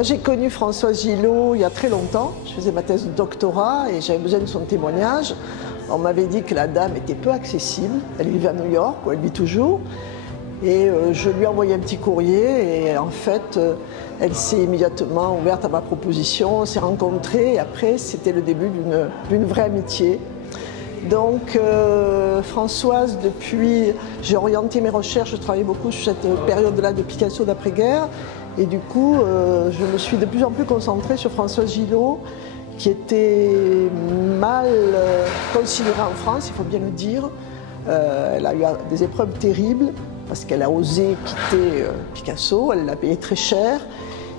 Moi j'ai connu Françoise Gillot il y a très longtemps. Je faisais ma thèse de doctorat et j'avais besoin de son témoignage. On m'avait dit que la dame était peu accessible. Elle vivait à New York, où elle vit toujours. Et je lui ai envoyé un petit courrier et en fait, elle s'est immédiatement ouverte à ma proposition. On s'est rencontrés et après, c'était le début d'une vraie amitié. Donc Françoise, depuis, j'ai orienté mes recherches, je travaillais beaucoup sur cette période-là de Picasso d'après-guerre. Et du coup, je me suis de plus en plus concentrée sur Françoise Gillot, qui était mal considérée en France, il faut bien le dire. Elle a eu des épreuves terribles parce qu'elle a osé quitter Picasso, elle l'a payé très cher.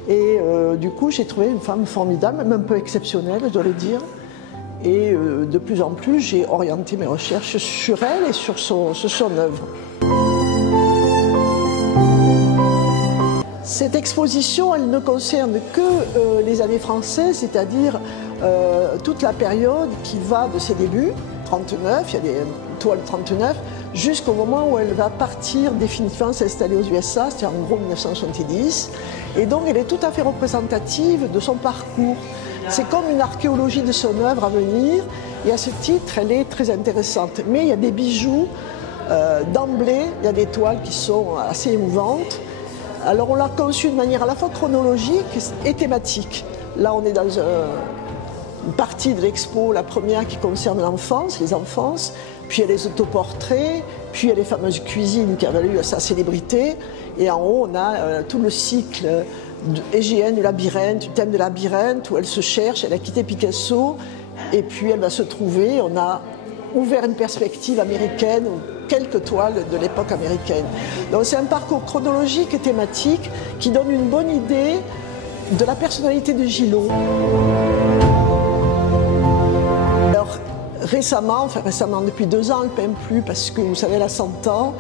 Et du coup, j'ai trouvé une femme formidable, même un peu exceptionnelle, je dois le dire. Et de plus en plus, j'ai orienté mes recherches sur elle et sur son œuvre. Cette exposition, elle ne concerne que les années françaises, c'est-à-dire toute la période qui va de ses débuts, 39, il y a des toiles 39, jusqu'au moment où elle va partir définitivement s'installer aux USA, c'est-à-dire en gros 1970. Et donc elle est tout à fait représentative de son parcours. C'est comme une archéologie de son œuvre à venir, et à ce titre, elle est très intéressante. Mais il y a des bijoux, d'emblée, il y a des toiles qui sont assez émouvantes. Alors on l'a conçue de manière à la fois chronologique et thématique. Là on est dans une partie de l'expo, la première qui concerne l'enfance, les enfances, puis il y a les autoportraits, puis il y a les fameuses cuisines qui a valu sa célébrité, et en haut on a tout le cycle égéenne du labyrinthe, du thème de labyrinthe, où elle se cherche, elle a quitté Picasso, et puis elle va se trouver, on a ouvert une perspective américaine, quelques toiles de l'époque américaine. Donc c'est un parcours chronologique et thématique qui donne une bonne idée de la personnalité de Gillot. Alors récemment, depuis 2 ans, elle ne peint plus parce que vous savez, elle a 100 ans,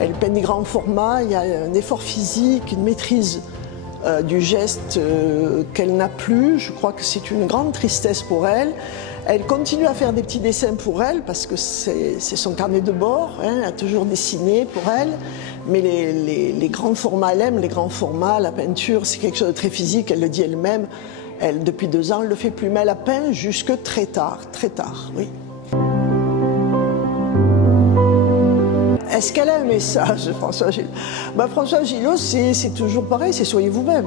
elle peint des grands formats, il y a un effort physique, une maîtrise du geste qu'elle n'a plus. Je crois que c'est une grande tristesse pour elle. Elle continue à faire des petits dessins pour elle parce que c'est son carnet de bord, hein, elle a toujours dessiné pour elle, mais les grands formats, elle aime les grands formats, la peinture c'est quelque chose de très physique, elle le dit elle-même, elle, depuis 2 ans elle ne le fait plus, mais elle a peint jusque très tard, oui. Est-ce qu'elle a un message, Françoise Gillot? Françoise Gillot, c'est toujours pareil, c'est soyez vous-même.